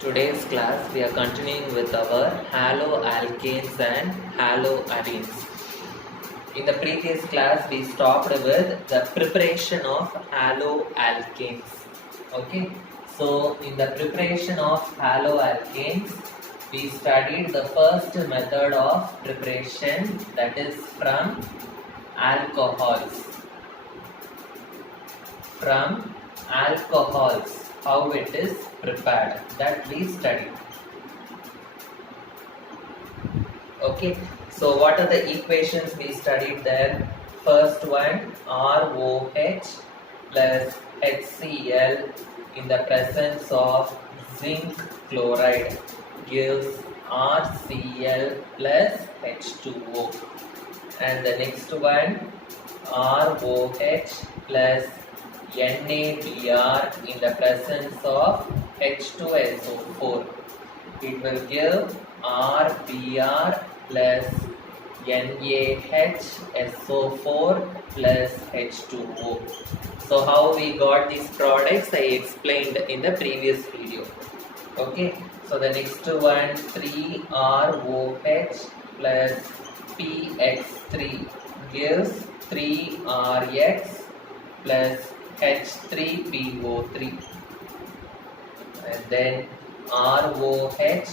Today's class we are continuing with our haloalkanes and haloarenes. In the previous class we stopped with the preparation of haloalkanes. Okay, so in the preparation of haloalkanes we studied the first method of preparation, that is from alcohols. From alcohols, how it is prepared, that we studied. Okay, so what are the equations we studied there? First one, ROH plus HCl in the presence of zinc chloride gives RCl plus H2O. And the next one, ROH plus NaBr in the presence of H2SO4. It will give RBr plus NaHSO4 plus H2O. So how we got these products I explained in the previous video. Okay, so the next one, 3ROH plus PX3 gives 3RX plus H3PO3, and then ROH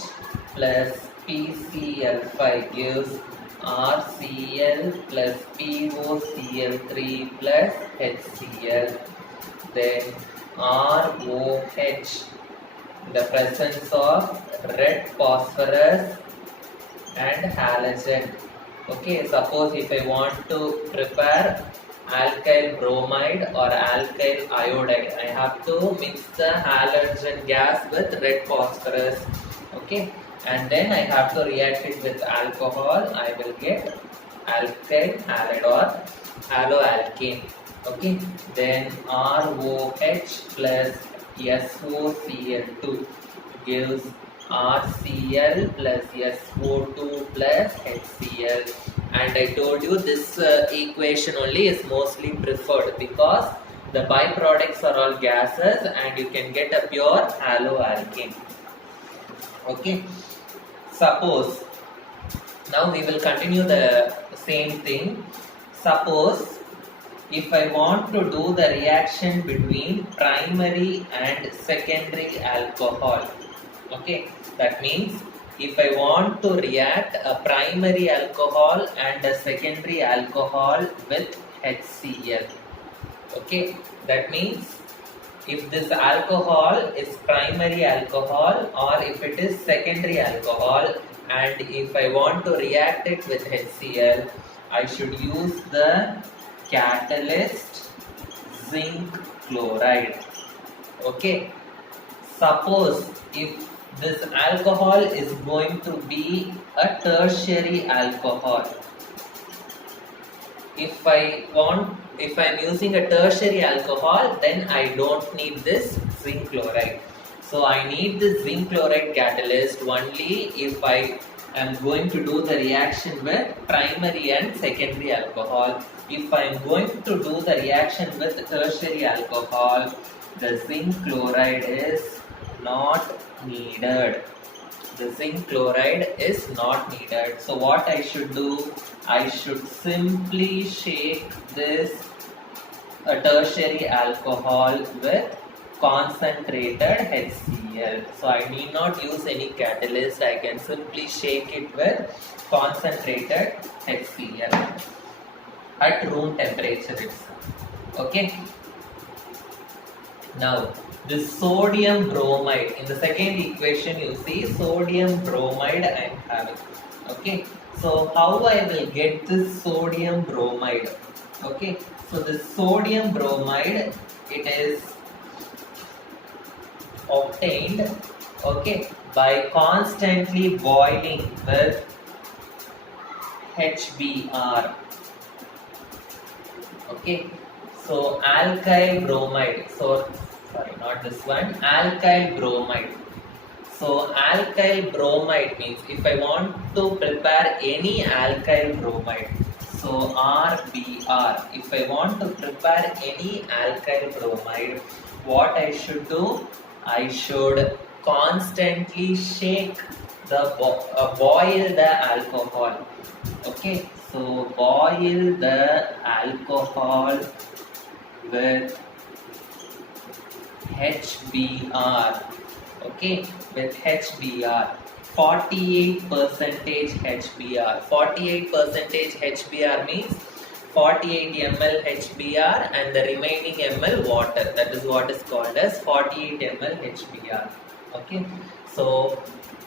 plus PCl5 gives RCl plus POCl3 plus HCl. Then ROH in the presence of red phosphorus and halogen. Okay, suppose if I want to prepare alkyl bromide or alkyl iodide, I have to mix the halogen gas with red phosphorus. Okay, and then I have to react it with alcohol. I will get alkyl halide or haloalkane. Okay, then ROH plus SOCl2 gives RCl plus SO2 plus HCl. And I told you this equation only is mostly preferred because the byproducts are all gases and you can get a pure haloalkane. Okay, suppose now we will continue the same thing. Suppose if I want to do the reaction between primary and secondary alcohol, okay, that means if I want to react a primary alcohol and a secondary alcohol with HCl, okay, that means if this alcohol is primary alcohol or if it is secondary alcohol, and if I want to react it with HCl, I should use the catalyst zinc chloride. Okay, suppose if this alcohol is going to be a tertiary alcohol, if I'm using a tertiary alcohol, then I don't need this zinc chloride. So I need the zinc chloride catalyst only if I am going to do the reaction with primary and secondary alcohol. If I am going to do the reaction with tertiary alcohol, the zinc chloride is not needed. The zinc chloride is not needed. So what I should do? I should simply shake this tertiary alcohol with concentrated HCl. So I need not use any catalyst. I can simply shake it with concentrated HCl at room temperature itself. Okay. Now this sodium bromide, in the second equation you see sodium bromide I am having. Okay, so how I will get this sodium bromide? Okay, so this sodium bromide, it is obtained, okay, by constantly boiling with HBr. Okay, so alkyl bromide, so sorry, not this one, alkyl bromide. So alkyl bromide means if I want to prepare any alkyl bromide, so RBr, if I want to prepare any alkyl bromide, what I should do? I should constantly shake boil the alcohol. Okay, so boil the alcohol with HBr. Okay, with HBr. 48 percentage HBr. 48 percentage HBr means 48 ml HBr and the remaining ml water. That is what is called as 48 ml HBr. Okay, so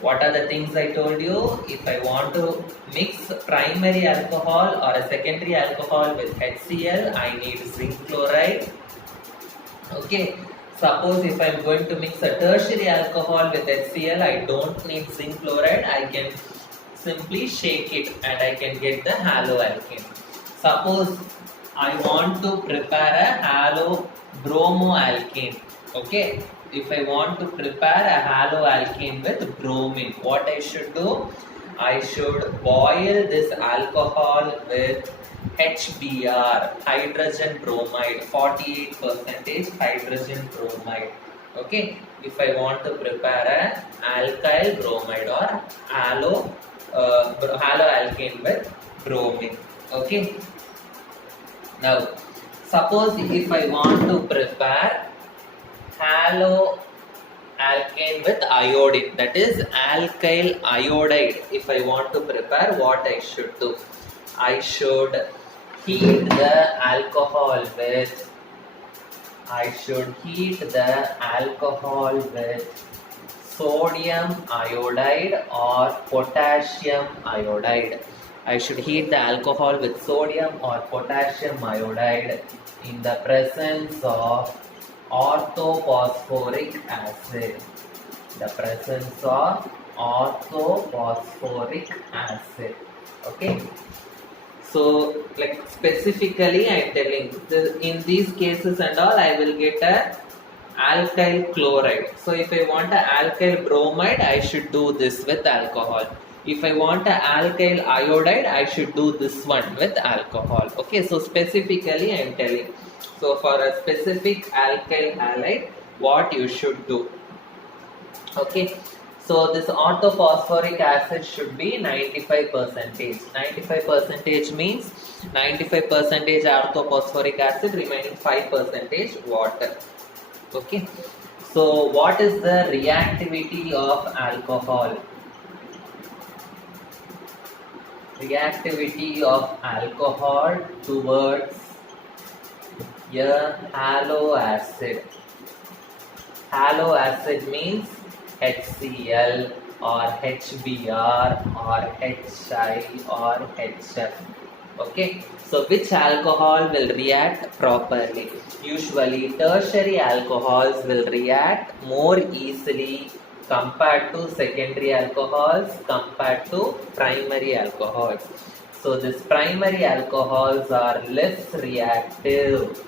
what are the things I told you? If I want to mix primary alcohol or a secondary alcohol with HCl, I need zinc chloride. Okay, suppose if I am going to mix a tertiary alcohol with HCl, I don't need zinc chloride. I can simply shake it and I can get the haloalkane. Suppose I want to prepare a halobromoalkane. Okay, if I want to prepare a haloalkane with bromine, what I should do? I should boil this alcohol with HBr, hydrogen bromide, 48 percentage hydrogen bromide. Okay, if I want to prepare a alkyl bromide or haloalkane with bromine. Okay, now suppose if I want to prepare haloalkane with iodine, that is alkyl iodide. If I want to prepare, what I should do? I should heat the alcohol with sodium iodide or potassium iodide. I should heat the alcohol with sodium or potassium iodide in the presence of orthophosphoric acid. Okay. So, like specifically, I am telling in these cases and all, I will get a alkyl chloride. So, if I want a alkyl bromide, I should do this with alcohol. If I want a alkyl iodide, I should do this one with alcohol. Okay, so specifically, I am telling. So, for a specific alkyl halide, what you should do? Okay. So this orthophosphoric acid should be 95%. 95% means 95% orthophosphoric acid, remaining 5% water. Okay. So what is the reactivity of alcohol? Reactivity of alcohol towards a halo acid. Halo acid means HCl or HBr or HI or HF. Okay, so which alcohol will react properly? Usually tertiary alcohols will react more easily compared to secondary alcohols, compared to primary alcohols. So these primary alcohols are less reactive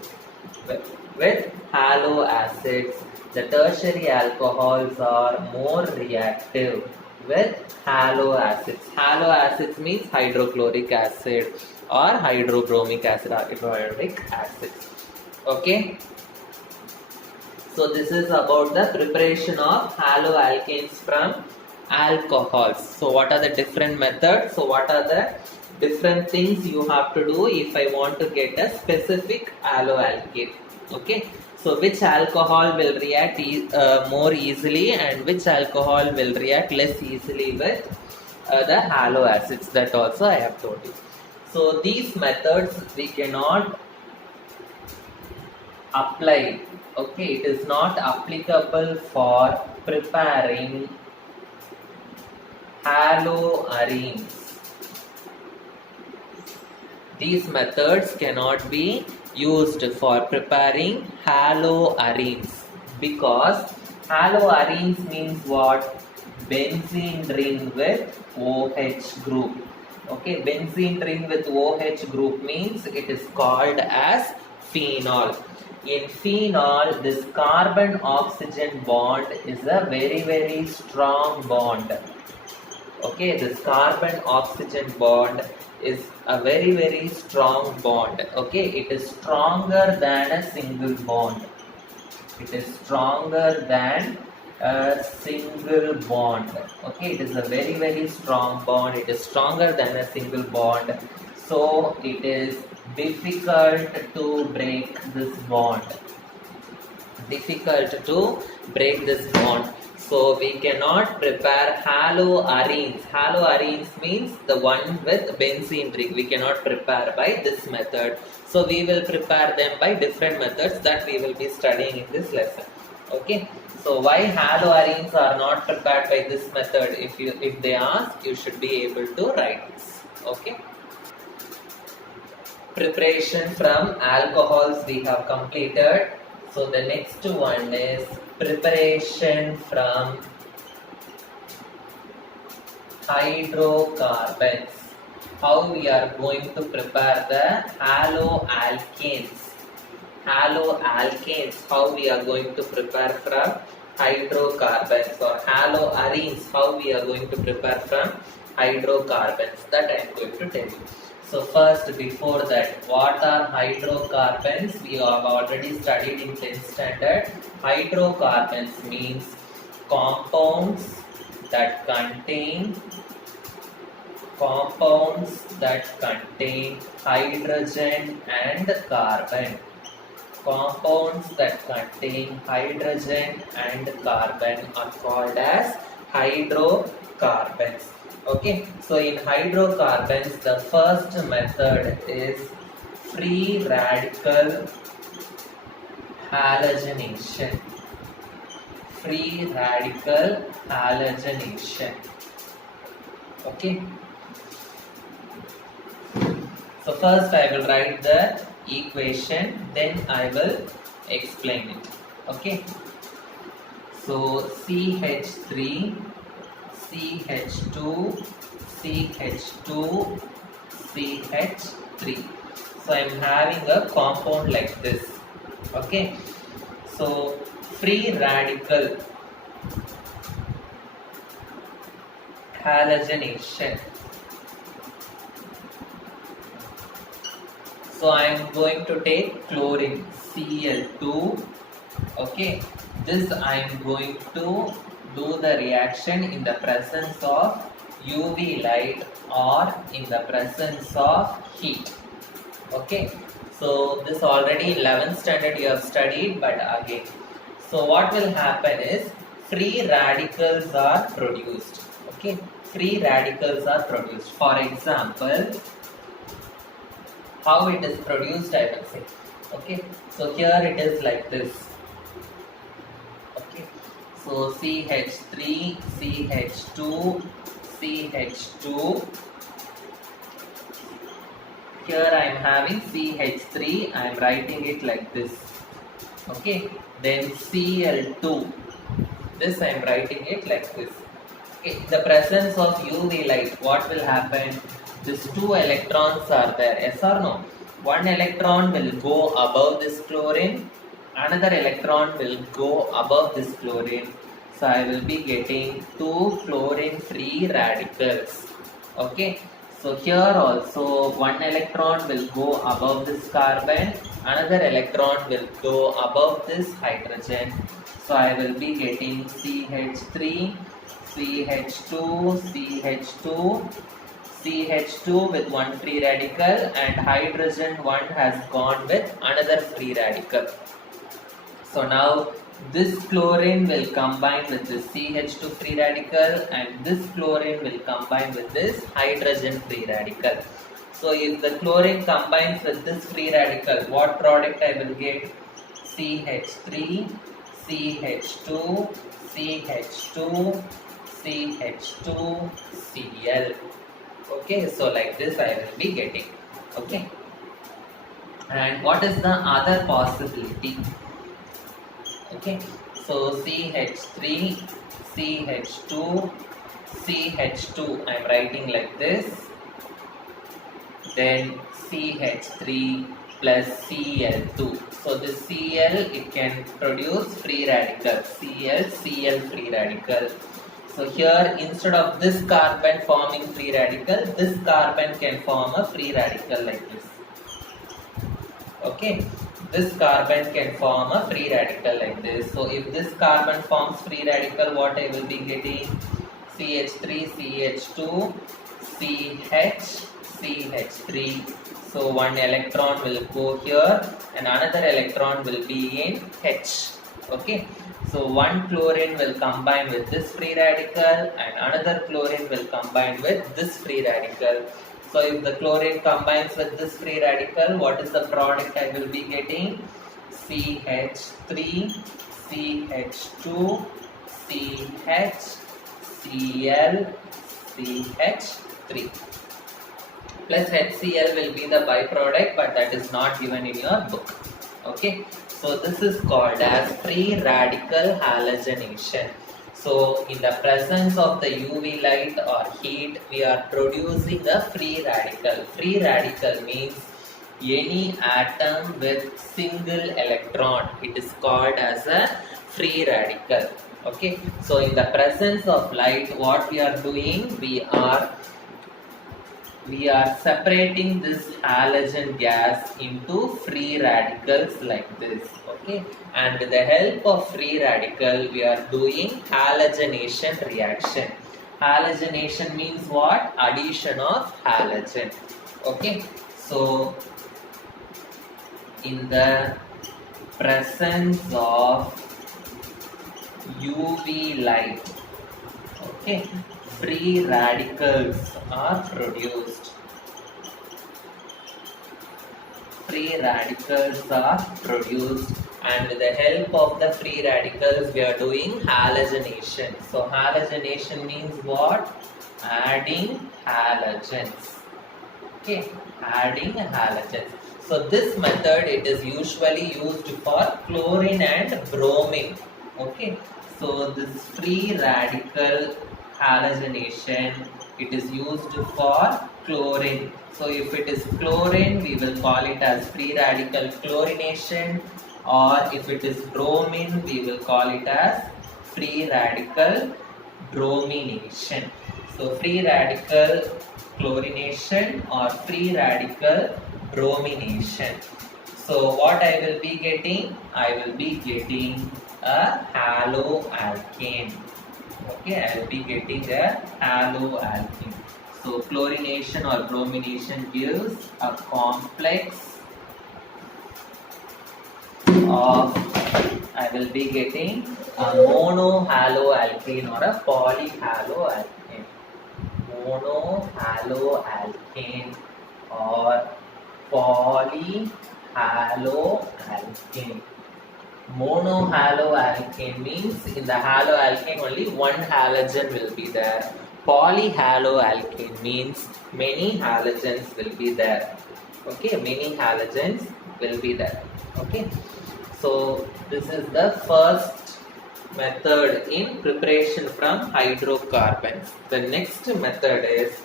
with halo acids. The tertiary alcohols are more reactive with halo acids. Halo acids means hydrochloric acid or hydrobromic acid or iodoric acid. Okay. So this is about the preparation of haloalkanes from alcohols. So what are the different methods? So what are the different things you have to do if I want to get a specific haloalkane? Okay. So which alcohol will react more easily and which alcohol will react less easily with the halo acids, that also I have told you. So these methods we cannot apply. Okay, it is not applicable for preparing haloarenes. These methods cannot be used for preparing haloarenes because haloarenes means what? Benzene ring with OH group. Okay, benzene ring with OH group means it is called as phenol. In phenol, this carbon-oxygen bond is a very strong bond. Okay, this carbon-oxygen bond is a very strong bond. Okay, it is stronger than a single bond. It is stronger than a single bond. Okay, it is a very strong bond. It is stronger than a single bond. So it is difficult to break this bond. Difficult to break this bond. So we cannot prepare haloarenes. Haloarenes means the one with benzene ring. We cannot prepare by this method. So we will prepare them by different methods that we will be studying in this lesson. Okay. So why haloarenes are not prepared by this method? If they ask, you should be able to write this. Okay. Preparation from alcohols we have completed. So the next one is preparation from hydrocarbons. How we are going to prepare the haloalkanes. Haloalkanes, how we are going to prepare from hydrocarbons, or haloarenes, how we are going to prepare from hydrocarbons, that I am going to tell you. So first, before that, what are hydrocarbons? We have already studied in 10th standard. Hydrocarbons means compounds that contain hydrogen and carbon. Compounds that contain hydrogen and carbon are called as hydrocarbons. Okay, so in hydrocarbons, the first method is free radical halogenation. Free radical halogenation. Okay. So first I will write the equation, then I will explain it. Okay. So CH3, CH2, CH2, CH3. So I am having a compound like this. Okay. So free radical halogenation. So I am going to take chlorine Cl2. Okay, this I am going to do the reaction in the presence of UV light or in the presence of heat. Okay, so this already 11th standard you have studied, but again. So what will happen is free radicals are produced. Okay, free radicals are produced. For example, how it is produced, I will say. Okay, so here it is like this. Okay, so CH3, CH2, CH2. Here I am having CH3, I am writing it like this. Okay, then Cl2, this I am writing it like this. Okay, the presence of UV light, what will happen? These two electrons are there, yes or no? One electron will go above this chlorine, another electron will go above this chlorine. So I will be getting two chlorine free radicals. Okay, so here also one electron will go above this carbon, another electron will go above this hydrogen. So I will be getting CH3, CH2, CH2, CH2 with one free radical, and hydrogen one has gone with another free radical. So now this chlorine will combine with this CH2 free radical, and this chlorine will combine with this hydrogen free radical. So if the chlorine combines with this free radical, what product I will get? CH3, CH2, CH2, CH2, Cl. Okay, so like this I will be getting. Okay, and what is the other possibility? Okay, so CH3, CH2, CH2 I am writing like this, then CH3 plus Cl2. So this Cl, it can produce free radical, Cl free radical. So here instead of this carbon forming free radical, this carbon can form a free radical like this. Okay, this carbon can form a free radical like this. So if this carbon forms free radical, what I will be getting? CH3, CH2, CH, CH3. So one electron will go here and another electron will be in H. Okay. So one chlorine will combine with this free radical and another chlorine will combine with this free radical. So if the chlorine combines with this free radical, what is the product I will be getting? CH3, CH2, CH, Cl, CH3. Plus HCl will be the byproduct, but that is not given in your book. Okay. So this is called as free radical halogenation. So in the presence of the UV light or heat, we are producing a free radical. Free radical means any atom with single electron. It is called as a free radical. Okay. So in the presence of light, what we are doing? We are separating this halogen gas into free radicals like this. Okay, and with the help of free radical, we are doing halogenation reaction. Halogenation means what? Addition of halogen. Okay, so in the presence of UV light, okay, free radicals are produced. Free radicals are produced, and with the help of the free radicals we are doing halogenation. So halogenation means what? Adding halogens. Okay, adding halogens. So this method, it is usually used for chlorine and bromine. Okay, so this free radical halogenation, it is used for chlorine. So if it is chlorine, we will call it as free radical chlorination, or if it is bromine, we will call it as free radical bromination. So free radical chlorination or free radical bromination. So what I will be getting? I will be getting a haloalkane. Okay, I will be getting a haloalkane. So chlorination or bromination gives a complex of, I will be getting a monohaloalkane or a polyhaloalkane. Monohaloalkane or polyhaloalkane. Monohaloalkane means in the haloalkane only one halogen will be there. Polyhaloalkane means many halogens will be there. Okay, many halogens will be there. Okay, so this is the first method in preparation from hydrocarbons. The next method is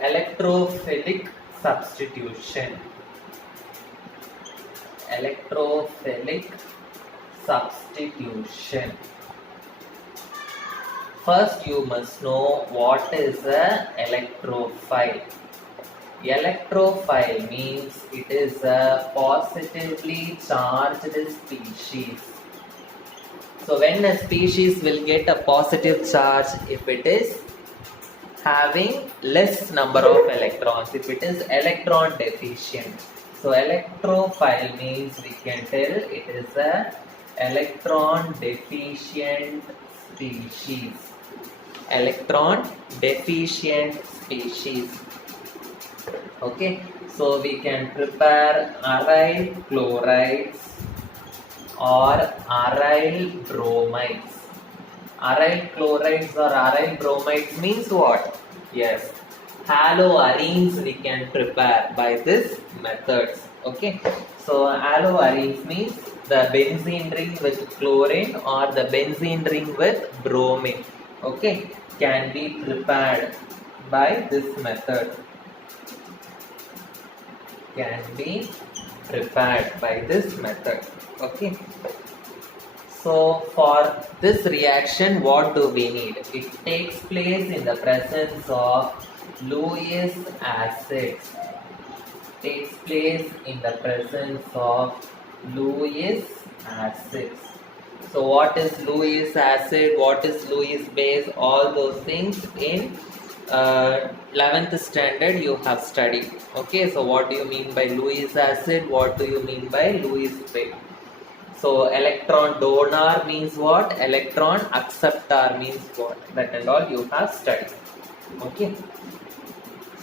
electrophilic substitution. Electrophilic substitution. First, you must know what is a electrophile. Electrophile means it is a positively charged species. So when a species will get a positive charge, if it is having less number of electrons, if it is electron deficient. So electrophile means we can tell it is a electron deficient species. Electron deficient species. Okay, so we can prepare aryl chlorides or aryl bromides. Aryl chlorides or aryl bromides means what? Yes, haloarenes we can prepare by this methods. Okay, so haloarenes means the benzene ring with chlorine or the benzene ring with bromine. Okay, can be prepared by this method. Can be prepared by this method. Okay, so for this reaction, what do we need? It takes place in the presence of Lewis acids. Takes place in the presence of Lewis acid. So what is Lewis acid? What is Lewis base? All those things in 11th standard you have studied. Okay, so what do you mean by Lewis acid? What do you mean by Lewis base? So electron donor means what? Electron acceptor means what? That and all you have studied. Okay,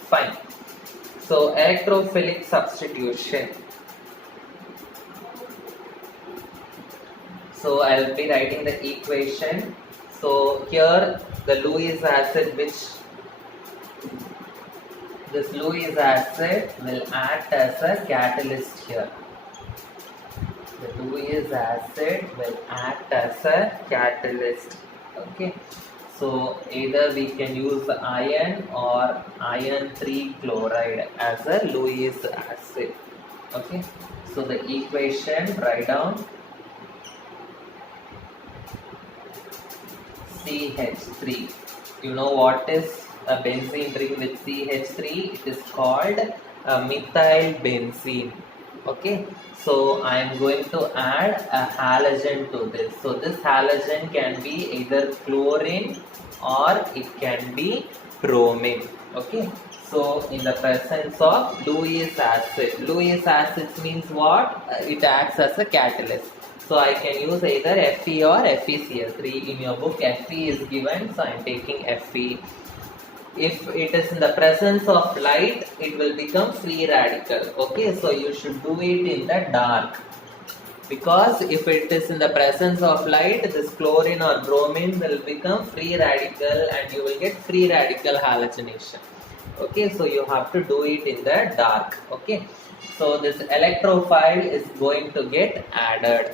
fine. So electrophilic substitution. So I will be writing the equation. So here the Lewis acid, this Lewis acid will act as a catalyst here. The Lewis acid will act as a catalyst. Okay. So either we can use iron or iron 3 chloride as a Lewis acid. Okay. So the equation, write down CH3. You know what is a benzene ring with CH3? It is called methyl benzene. Okay, so I am going to add a halogen to this. So this halogen can be either chlorine or it can be bromine. Okay, so in the presence of Lewis acid. Lewis acid means what? It acts as a catalyst. So I can use either Fe or FeCl3. In your book Fe is given, so I am taking Fe. If it is in the presence of light, it will become free radical. Okay, so you should do it in the dark. Because if it is in the presence of light, this chlorine or bromine will become free radical and you will get free radical halogenation. Okay, so you have to do it in the dark. Okay, so this electrophile is going to get added.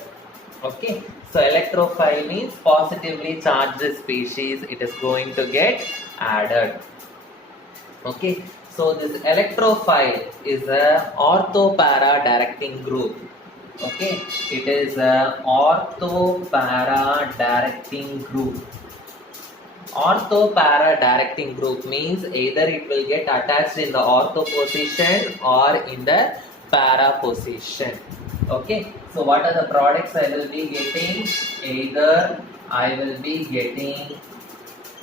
Okay, so electrophile means positively charged species. It is going to get added. Okay, so this electrophile is a ortho-para directing group. Okay, it is a ortho-para directing group. Ortho-para directing group means either it will get attached in the ortho position or in the para position. Okay, so what are the products I will be getting? Either I will be getting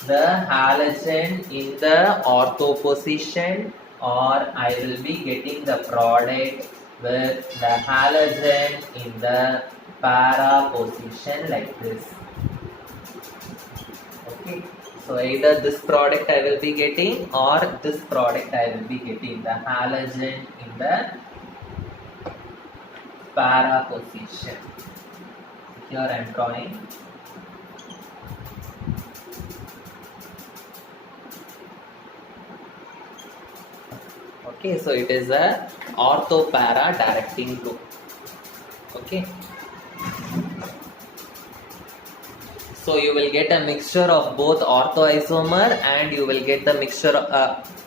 the halogen in the ortho position or I will be getting the product with the halogen in the para position like this. Okay, so either this product I will be getting or this product I will be getting, the halogen in the para position. Here I am drawing. Okay, so it is a ortho-para directing group. Okay, so you will get a mixture of both orthoisomer and you will get the mixture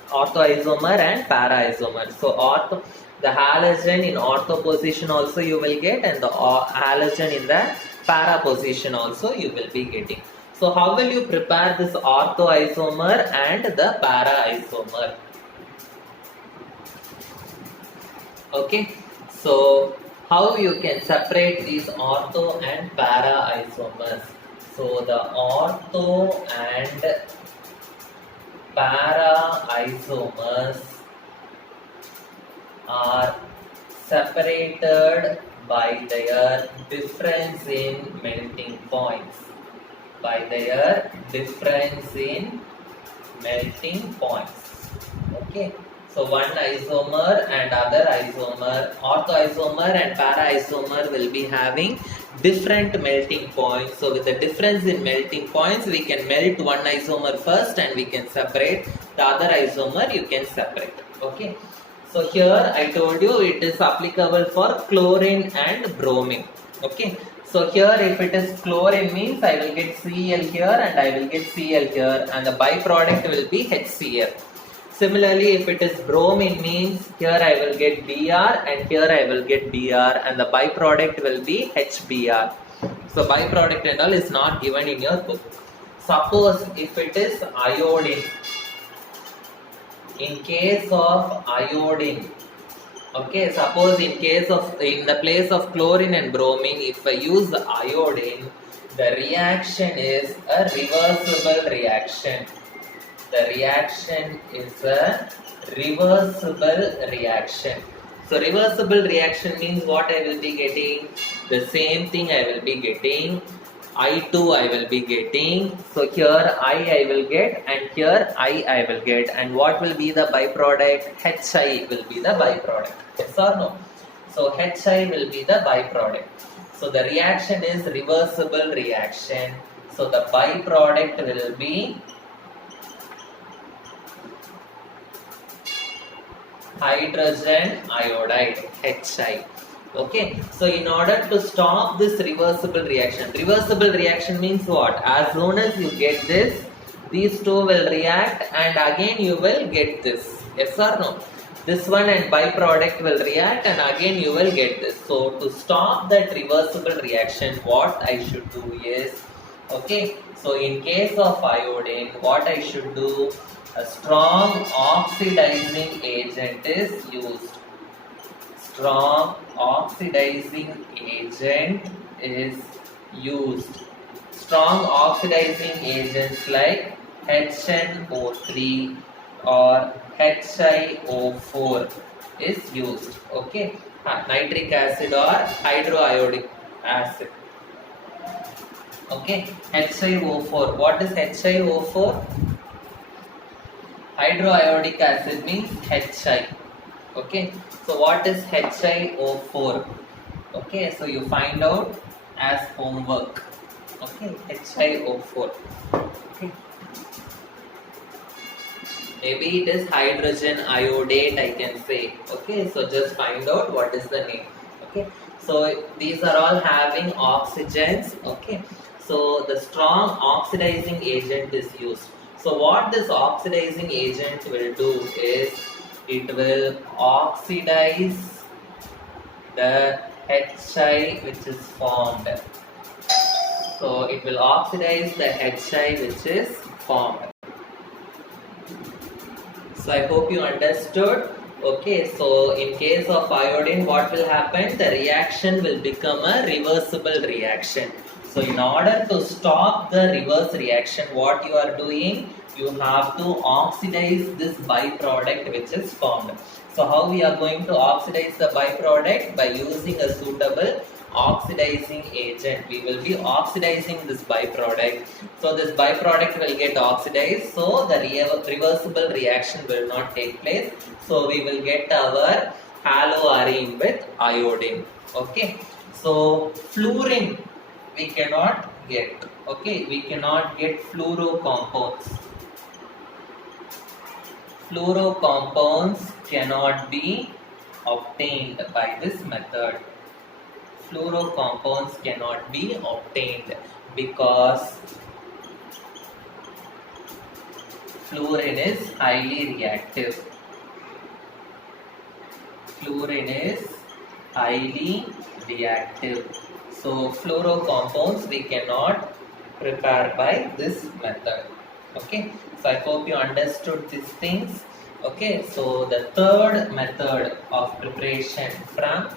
orthoisomer and para-isomer. So the halogen in ortho position also you will get, and the halogen in the para position also you will be getting. So how will you prepare this orthoisomer and the para-isomer? Okay, so how you can separate these ortho and para isomers? So the ortho and para isomers are separated by their difference in melting points. By their difference in melting points. Okay. So one isomer and other isomer, orthoisomer and para-isomer will be having different melting points. So with the difference in melting points, we can melt one isomer first and we can separate. The other isomer you can separate. Okay. So here I told you it is applicable for chlorine and bromine. Okay. So here if it is chlorine means I will get Cl here and I will get Cl here and the byproduct will be HCl. Similarly, if it is bromine means here I will get Br and here I will get Br and the byproduct will be HBr. So byproduct and all is not given in your book. Suppose if it is iodine, in case of iodine, Okay, suppose in the place of chlorine and bromine, if I use the iodine, the reaction is a reversible reaction. The reaction is a reversible reaction. So reversible reaction means what I will be getting? The same thing I will be getting. I2 I will be getting. So here I will get, and here I will get. And what will be the byproduct? HI will be the byproduct. Yes or no? So HI will be the byproduct. So the reaction is reversible reaction. So the byproduct will be hydrogen iodide, HI. Okay, so in order to stop this reversible reaction means what? As soon as you get this, these two will react and again you will get this. Yes or no? This one and byproduct will react and again you will get this. So to stop that reversible reaction, what I should do is, okay, so in case of iodine, what I should do, a strong oxidizing agent is used. Strong oxidizing agent is used. Strong oxidizing agents like HNO3 or HiO4 is used. Okay, nitric acid or hydroiodic acid. Okay, HiO4. What is HiO4? Hydroiodic acid means HI. Okay, so what is HiO4? Okay, so you find out as homework. Okay, HiO4. Okay, maybe it is hydrogen iodate, I can say. Okay, so just find out what is the name. Okay, so these are all having oxygens. Okay, so the strong oxidizing agent is used. So what this oxidizing agent will do is it will oxidize the HI which is formed. So it will oxidize the HI which is formed. So I hope you understood. Okay, so in case of iodine, what will happen? The reaction will become a reversible reaction. So in order to stop the reverse reaction, what you are doing, you have to oxidize this byproduct which is formed. So how we are going to oxidize the byproduct? By using a suitable oxidizing agent. We will be oxidizing this byproduct. So this byproduct will get oxidized. So the reversible reaction will not take place. So we will get our haloarine with iodine. Okay. So fluorine we cannot get. Okay, we cannot get fluoro compounds. Fluoro compounds cannot be obtained by this method. Fluoro compounds cannot be obtained because fluorine is highly reactive. Fluorine is highly reactive. So fluoro compounds we cannot prepare by this method. Okay, so I hope you understood these things. Okay, so the third method of preparation from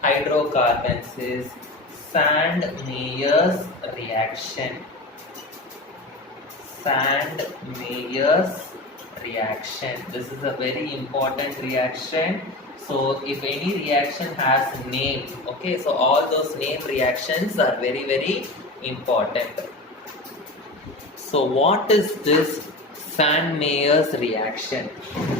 hydrocarbons is Sand-Meyer's reaction. Sand-Meyer's reaction. This is a very important reaction. So if any reaction has name, okay, so all those name reactions are very, very important. So what is this Sand-Meyer's reaction?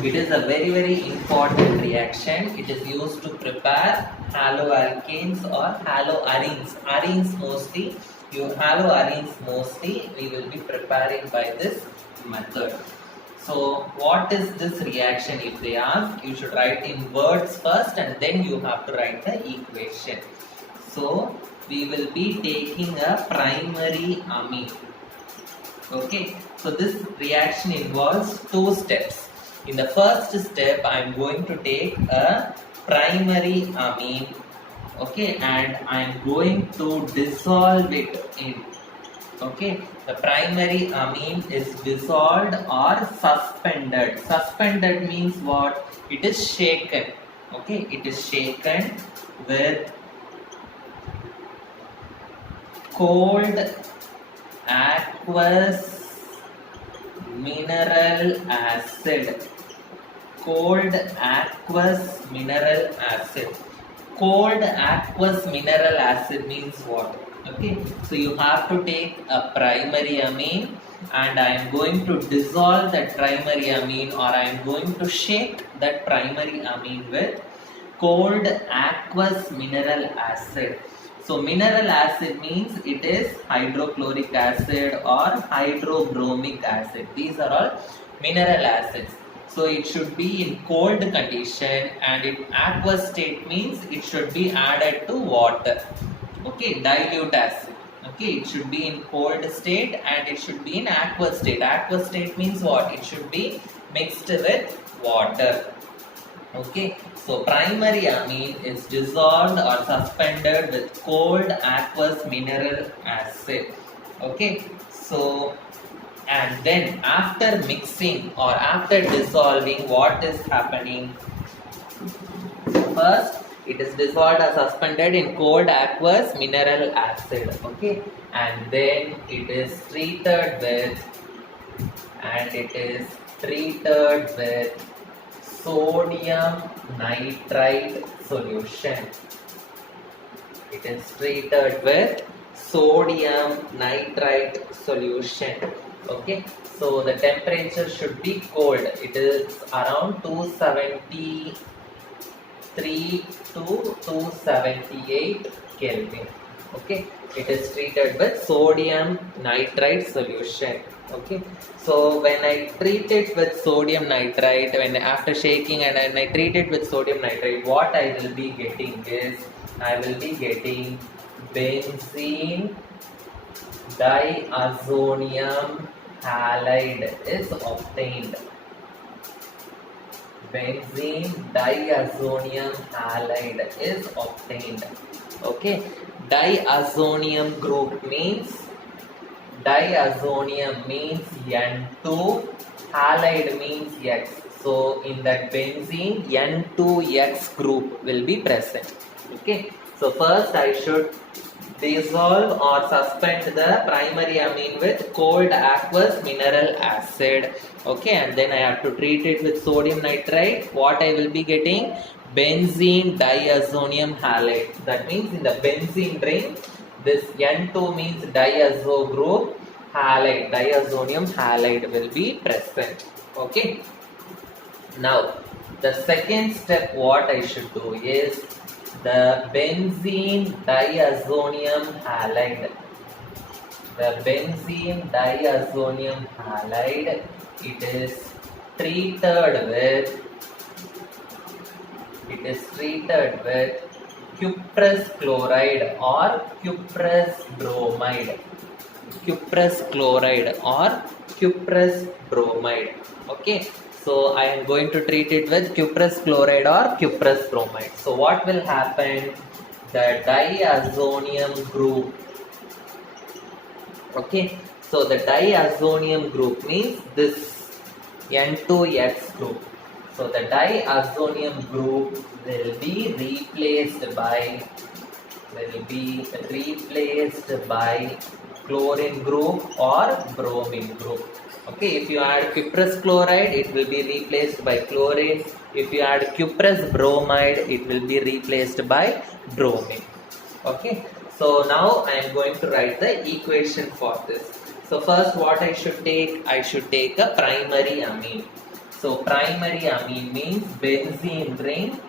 It is a very, very important reaction. It is used to prepare haloalkanes or haloarenes. Arenes mostly, haloarenes mostly we will be preparing by this method. So what is this reaction? If they ask, you should write in words first and then you have to write the equation. So we will be taking a primary amine. Okay, so this reaction involves two steps. In the first step, I am going to take a primary amine, okay, and I am going to dissolve it in. Okay, the primary amine is dissolved or suspended. Suspended means what? It is shaken. Okay, it is shaken with cold aqueous mineral acid. Cold aqueous mineral acid. Cold aqueous mineral acid means what? Okay, so you have to take a primary amine, and I am going to dissolve that primary amine, or I am going to shake that primary amine with cold aqueous mineral acid. So mineral acid means it is hydrochloric acid or hydrobromic acid. These are all mineral acids. So it should be in cold condition, and in aqueous state means it should be added to water. Okay, dilute acid. Okay, it should be in cold state and it should be in aqueous state. Aqueous state means what? It should be mixed with water. Okay, so primary amine is dissolved or suspended with cold aqueous mineral acid. Okay, so and then after mixing or after dissolving, what is happening? First, it is dissolved or suspended in cold aqueous mineral acid. Okay, and then it is treated with sodium nitrite solution. It is treated with sodium nitrite solution. Okay, so the temperature should be cold. It is around 273 to 278 Kelvin. Okay, it is treated with sodium nitrite solution. Okay, so when I treat it with sodium nitrite, when after shaking and when I treat it with sodium nitrite, what I will be getting is I will be getting benzene diazonium halide is obtained. Benzene diazonium halide is obtained. Okay, diazonium group means diazonium means N2, halide means X. So in that benzene, N2X group will be present. Okay, so first I should dissolve or suspend the primary amine with cold aqueous mineral acid. Okay, and then I have to treat it with sodium nitrite. What I will be getting? Benzene diazonium halide. That means in the benzene ring, this N2 means diazo group, halide, diazonium halide will be present. Okay. Now, the second step what I should do is the benzene diazonium halide. The benzene diazonium halide, it is treated with cuprous chloride or cuprous bromide. Cuprous chloride or cuprous bromide. Okay, so I am going to treat it with cuprous chloride or cuprous bromide. So what will happen? The diazonium group. Okay, so the diazonium group means this N2X group. So the diazonium group will be replaced by chlorine group or bromine group. Okay, if you add cuprous chloride, it will be replaced by chlorine. If you add cuprous bromide, it will be replaced by bromine. Okay, so now I am going to write the equation for this. So first what I should take? I should take a primary amine. So primary amine means benzene ring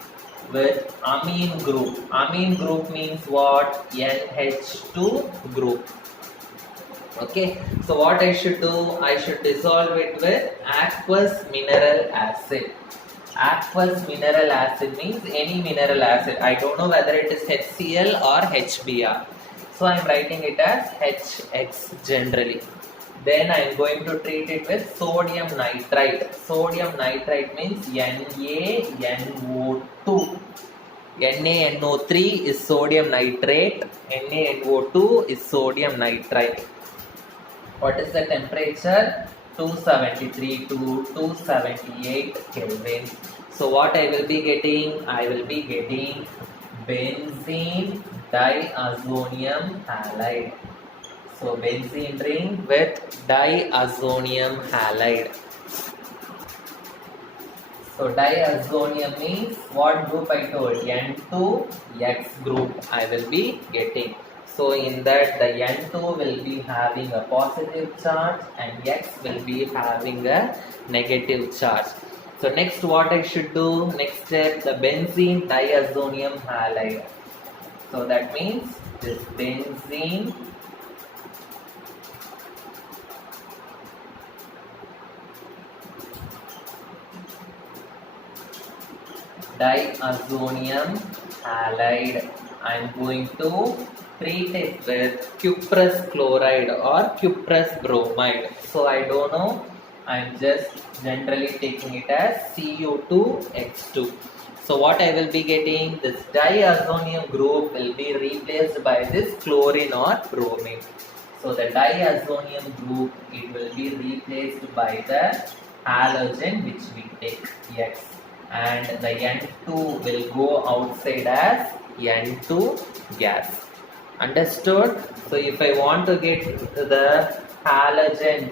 with amine group. Amine group means what? NH2 group. Okay, so what I should do? I should dissolve it with aqueous mineral acid. Aqueous mineral acid means any mineral acid. I don't know whether it is HCl or HBr. So I am writing it as HX generally. Then I am going to treat it with sodium nitrite. Sodium nitrite means NaNO2. NaNO3 is sodium nitrate. NaNO2 is sodium nitrite. What is the temperature? 273 to 278 Kelvin. So So what I will be getting? I will be getting benzene diazonium halide. So benzene ring with diazonium halide. So diazonium means what group I told? N2X group I will be getting. So in that the N2 will be having a positive charge and X will be having a negative charge. So next what I should do? Next step, the benzene diazonium halide. So that means this benzene diazonium halide. I am going to treat it with cuprous chloride or cuprous bromide. So I don't know. I am just generally taking it as Cu2X2. So what I will be getting? This diazonium group will be replaced by this chlorine or bromine. So the diazonium group, it will be replaced by the halogen which we take X, and the N2 will go outside as N2 gas. Understood? So if I want to get the halogens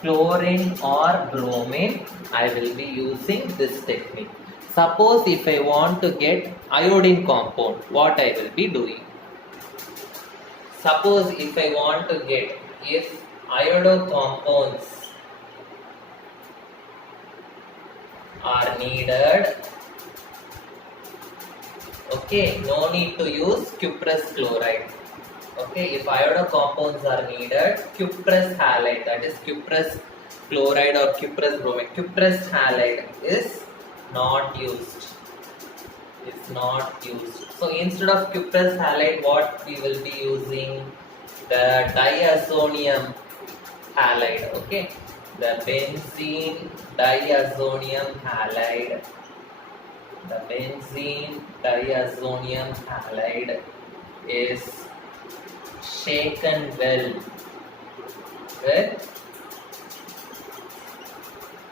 chlorine or bromine, I will be using this technique. Suppose if I want to get iodine compound, what I will be doing? Suppose if I want to get, if iodo compounds are needed, okay, no need to use cuprous chloride. Okay, if iodo compounds are needed, cuprous halide, that is cuprous chloride or cuprous bromide, cuprous halide is not used. It's not used. So instead of cuprous halide, what we will be using? The diazonium halide. Okay, the benzene diazonium halide. The benzene diazonium halide is shaken well with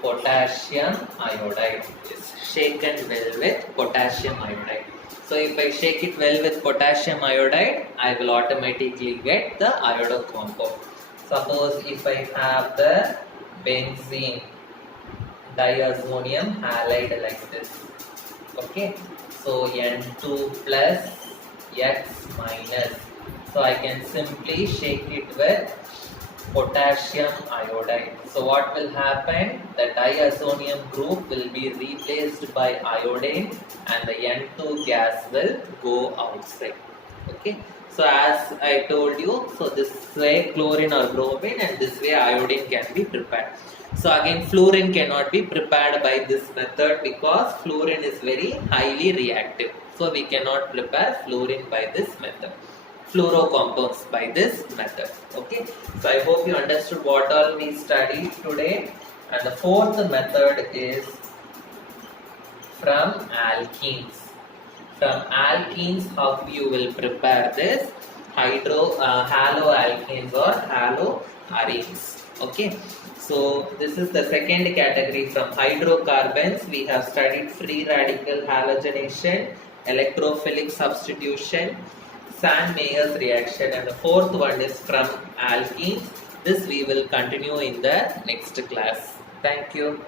potassium iodide. Is shaken well with potassium iodide. So if I shake it well with potassium iodide, I will automatically get the iodo compound. Suppose if I have the benzene diazonium halide like this. Okay, so N2 plus X minus. So I can simply shake it with potassium iodide. So what will happen? The diazonium group will be replaced by iodine and the N2 gas will go outside. Okay. So as I told you, so this way chlorine or bromine and this way iodine can be prepared. So again fluorine cannot be prepared by this method because fluorine is very highly reactive. So we cannot prepare fluorine by this method. Fluoro compounds by this method. Okay. So I hope you understood what all we studied today. And the fourth method is from alkenes. From alkenes, how you will prepare this haloalkanes or haloarenes. Okay. So this is the second category. From hydrocarbons, we have studied free radical halogenation, electrophilic substitution, Sand-Meyer's reaction, and the fourth one is from alkenes. This we will continue in the next class. Thank you.